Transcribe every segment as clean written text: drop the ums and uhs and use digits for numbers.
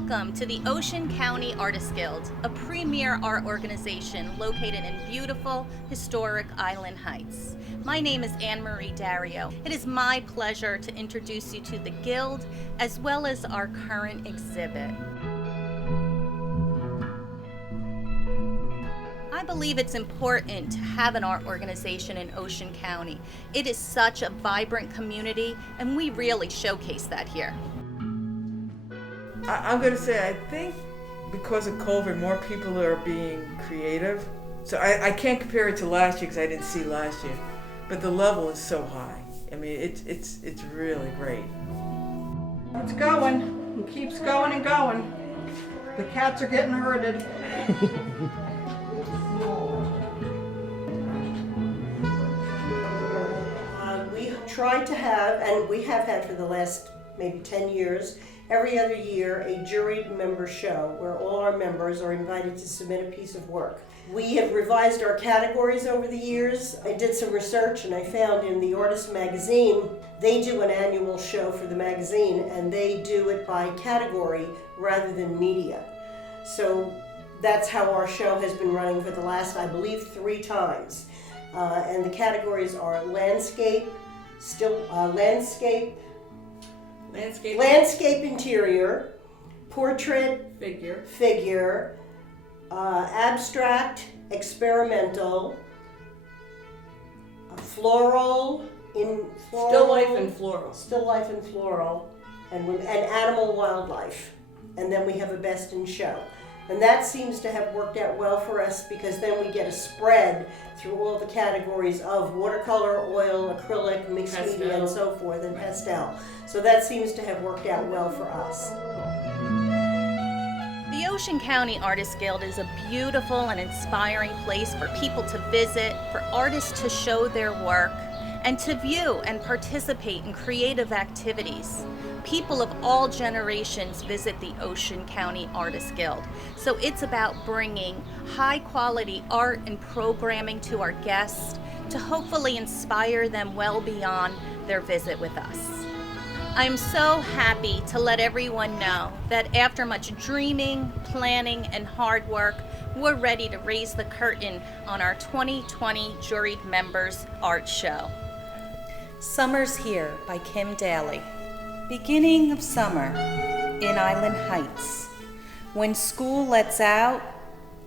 Welcome to the Ocean County Artists Guild, a premier art organization located in beautiful, historic Island Heights. My name is Anne Marie Dario. It is my pleasure to introduce you to the Guild as well as our current exhibit. I believe it's important to have an art organization in Ocean County. It is such a vibrant community, and we really showcase that here. I'm going to say, I think because of COVID, more people are being creative. So I can't compare it to last year because I didn't see last year. But the level is so high. I mean, it's really great. It's going. It keeps going and going. The cats are getting herded. We try to have, and we have had for the last maybe 10 years, every other year a juried member show where all our members are invited to submit a piece of work. We have revised our categories over the years. I did some research and I found in the Artist magazine, they do an annual show for the magazine and they do it by category rather than media. So that's how our show has been running for the last, I believe, 3 times. And the categories are landscape, landscape interior, portrait, figure, abstract, experimental, floral, Still life and floral, and animal wildlife. And then we have a best in show. And that seems to have worked out well for us because then we get a spread through all the categories of watercolor, oil, acrylic, mixed media, and so forth, and pastel. So that seems to have worked out well for us. The Ocean County Artists Guild is a beautiful and inspiring place for people to visit, for artists to show their work, and to view and participate in creative activities. People of all generations visit the Ocean County Artists Guild. So it's about bringing high quality art and programming to our guests to hopefully inspire them well beyond their visit with us. I'm so happy to let everyone know that after much dreaming, planning, and hard work, we're ready to raise the curtain on our 2020 Juried Members Art Show. Summer's Here by Kim Daly. Beginning of summer in Island Heights, when school lets out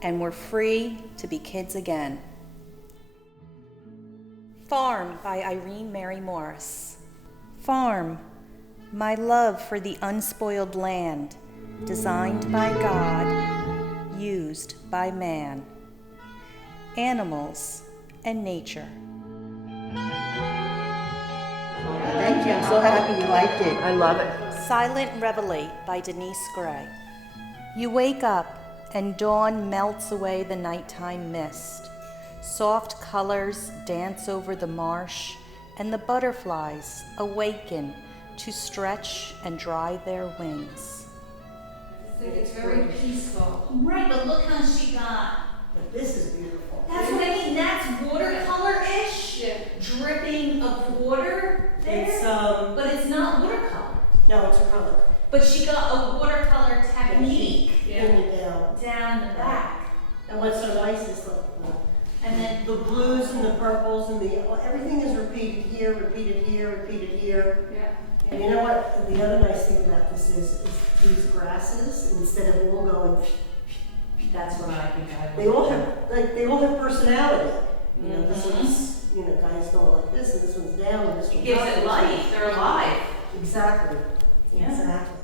and we're free to be kids again. Farm by Irene Mary Morris. Farm, my love for the unspoiled land, designed by God, used by man. Animals and nature. Thank you. I'm so happy you liked it. I love it. Silent Reveille by Denise Gray. You wake up and dawn melts away the nighttime mist. Soft colors dance over the marsh and the butterflies awaken to stretch and dry their wings. It's very peaceful. Right, but look how she got. But this is beautiful. That's what I mean, that's watercolor-ish, dripping of water there. It's but it's not watercolor. no, it's acrylic. But she got a watercolor technique In the down. down the back. And what's so nice is And then the blues and the purples and everything is repeated here, repeated here, repeated here. Yeah. And you know what? The other nice thing about this is these grasses, instead of all going, That's what I think I they all have personality. You know, this one's, guys going like this, and this one's down, and this one's gives up. it life. They're alive. Exactly. Yeah. Exactly.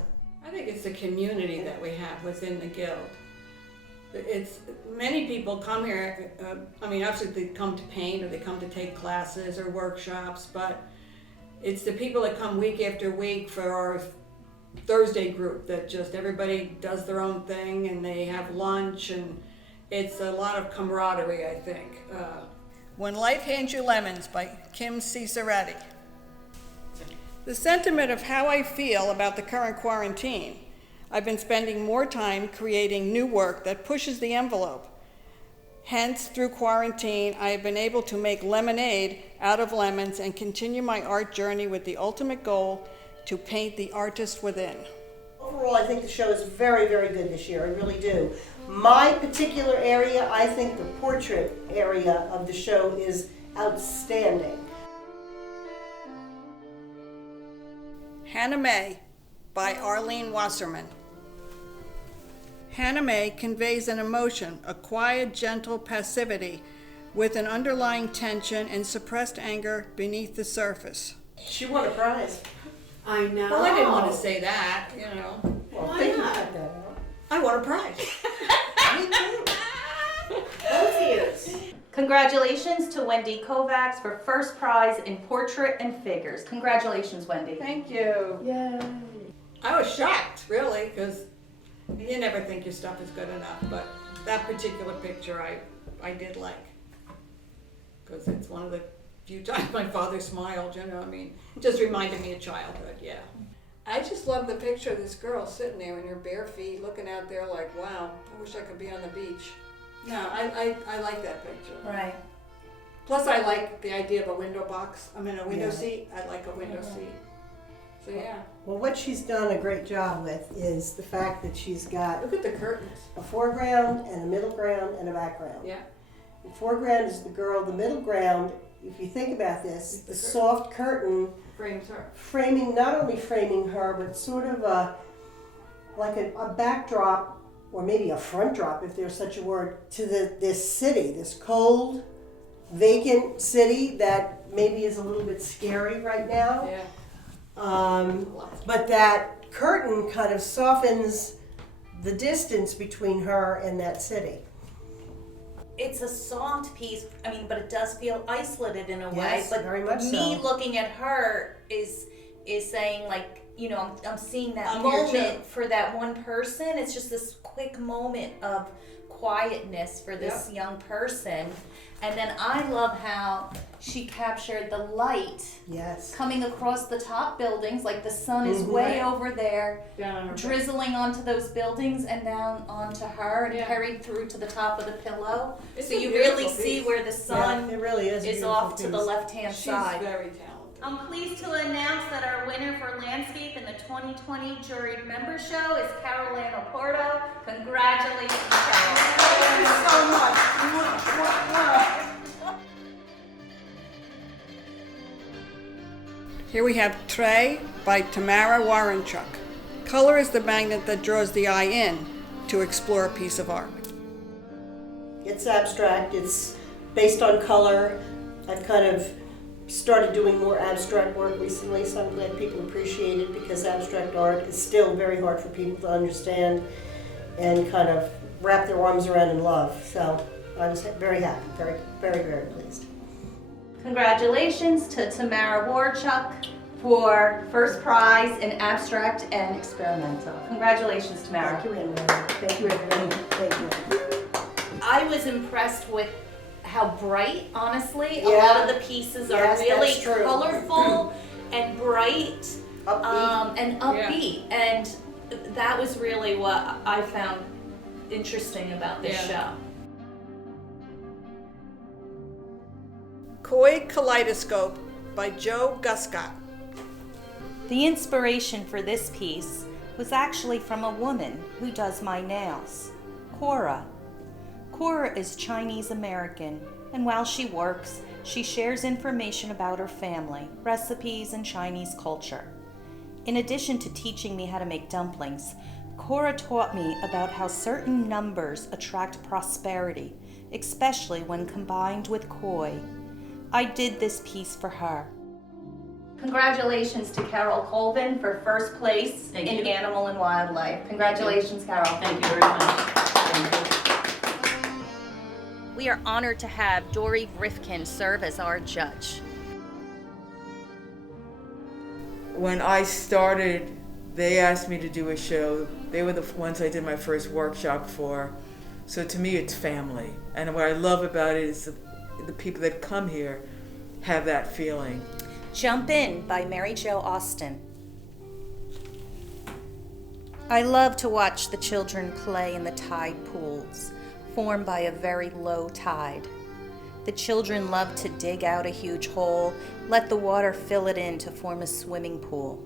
I think it's the community that we have within the guild. It's many people come here. Obviously they come to paint or they come to take classes or workshops, but it's the people that come week after week for our Thursday group that just everybody does their own thing and they have lunch, and it's a lot of camaraderie, I think. When Life Hands You Lemons by Kim Ciceretti. The sentiment of how I feel about the current quarantine. I've been spending more time creating new work that pushes the envelope. Hence, through quarantine, I have been able to make lemonade out of lemons and continue my art journey with the ultimate goal to paint the artist within. For overall, I think the show is very, very good this year. I really do. My particular area, I think the portrait area of the show is outstanding. Hannah May by Arlene Wasserman. Hannah May conveys an emotion, a quiet, gentle passivity with an underlying tension and suppressed anger beneath the surface. She won a prize. I know. Well, I didn't want to say that, you know. Well, Why thank you not? for that out. I won a prize. Me too. Both years. Congratulations to Wendy Kovacs for first prize in portrait and figures. Congratulations, Wendy. Thank you. Yay. I was shocked, really, because you never think your stuff is good enough, but that particular picture I did like. Because it's one of the few times my father smiled, you know, I mean, it just reminded me of childhood, yeah. I just love the picture of this girl sitting there in her bare feet, looking out there like, wow, I wish I could be on the beach. No, I like that picture. Right. Plus, I like the idea of a window box. I mean, a window Yeah. seat. I like a window seat. So, yeah. Well, what she's done a great job with is the fact that she's got Look at the curtains. a foreground and a middle ground and a background. Yeah. The foreground is the girl, the middle ground, if you think about this, the The soft curtain Frames her. framing, not only framing her, but sort of like a backdrop, or maybe a front drop, if there's such a word, to this city, this cold, vacant city that maybe is a little bit scary right now. Yeah. But that curtain kind of softens the distance between her and that city. It's a soft piece, I mean, but it does feel isolated in a way. Yes, But very much me so. looking at her is saying, like, you know, I'm seeing that I'm here moment too. for that one person. It's just this quick moment of quietness for this young person. And then I love how she captured the light Yes. coming across the top buildings, like the sun is way over there, Down on her drizzling onto those buildings and down onto her and Yeah. carried through to the top of the pillow. It's So a you beautiful really see piece. where the Yeah, sun it really is. a is beautiful off to the piece. left-hand She's side. very talented. I'm pleased to announce that our winner for landscape in the 2020 Juried Member Show is Carol Ann Oporto. Congratulations, Carol. Thank you so much. Here we have Trey by Tamara Warenchuk. Color is the magnet that draws the eye in to explore a piece of art. It's abstract, it's based on color. I've kind of started doing more abstract work recently, so I'm glad people appreciate it, because abstract art is still very hard for people to understand and kind of wrap their arms around and love. So I was very happy, very, very, very pleased. Congratulations to Tamara Warchuk for first prize in abstract and experimental. Congratulations, Tamara. Thank you, Anne. Thank you, everyone. Thank you. I was impressed with how bright, honestly, a Yeah. lot of the pieces are Yes, really that's true. colorful and bright. Upbeat. And upbeat, and that was really what I found interesting about this Yeah. show. Koi Kaleidoscope by Joe Guscott. The inspiration for this piece was actually from a woman who does my nails, Cora. Cora is Chinese American, and while she works, she shares information about her family, recipes, and Chinese culture. In addition to teaching me how to make dumplings, Cora taught me about how certain numbers attract prosperity, especially when combined with koi. I did this piece for her. Congratulations to Carol Colvin for first place Thank in you. Animal and Wildlife. Congratulations, Carol. Thank you very much. Thank you. We are honored to have Dory Rifkin serve as our judge. When I started, they asked me to do a show. They were the ones I did my first workshop for. So to me, it's family. And what I love about it is the people that come here have that feeling. Jump In by Mary Jo Austin. I love to watch the children play in the tide pools, formed by a very low tide. The children love to dig out a huge hole, let the water fill it in to form a swimming pool.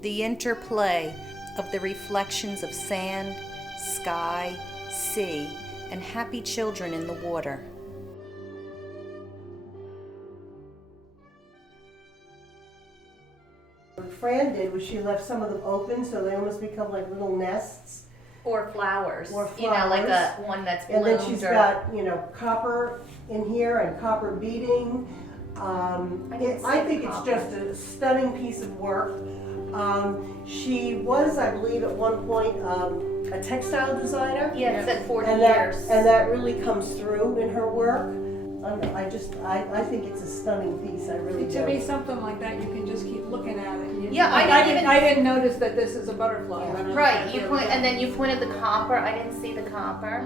The interplay of the reflections of sand, sky, sea, and happy children in the water. What Fran did was she left some of them open so they almost become like little nests. Or flowers. Or You know, like a flowers. one that's And bloomed. then she's or, got, copper in here and copper beading. I think it's just a stunning piece of work. She was, I believe, at one point a textile designer. Yeah, it's at 40 and years. that really comes through in her work. I think it's a stunning piece. I really do. To me, something like that, you can just keep looking at it. Yeah, I didn't notice that this is a butterfly. Yeah. but I'm Right, sure you there point, we and go. then you pointed the copper. I didn't see the copper.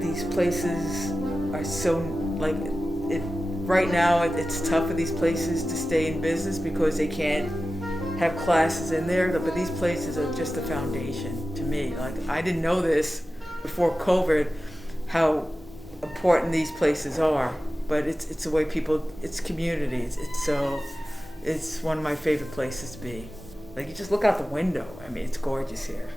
These places are so, like, right now it's tough for these places to stay in business because they can't have classes in there, but these places are just the foundation to me. Like, I didn't know this before COVID, how important these places are, but it's the way people, it's communities. It's one of my favorite places to be. Like, you just look out the window. I mean, it's gorgeous here.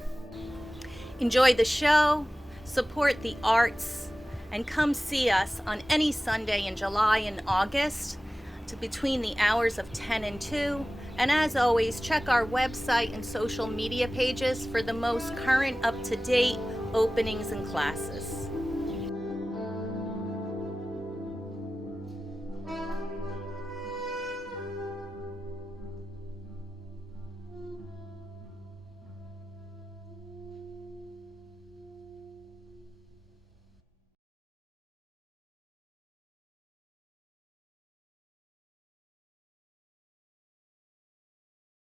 Enjoy the show, support the arts, and come see us on any Sunday in July and August between the hours of 10 and 2. And as always, check our website and social media pages for the most current, up-to-date openings and classes.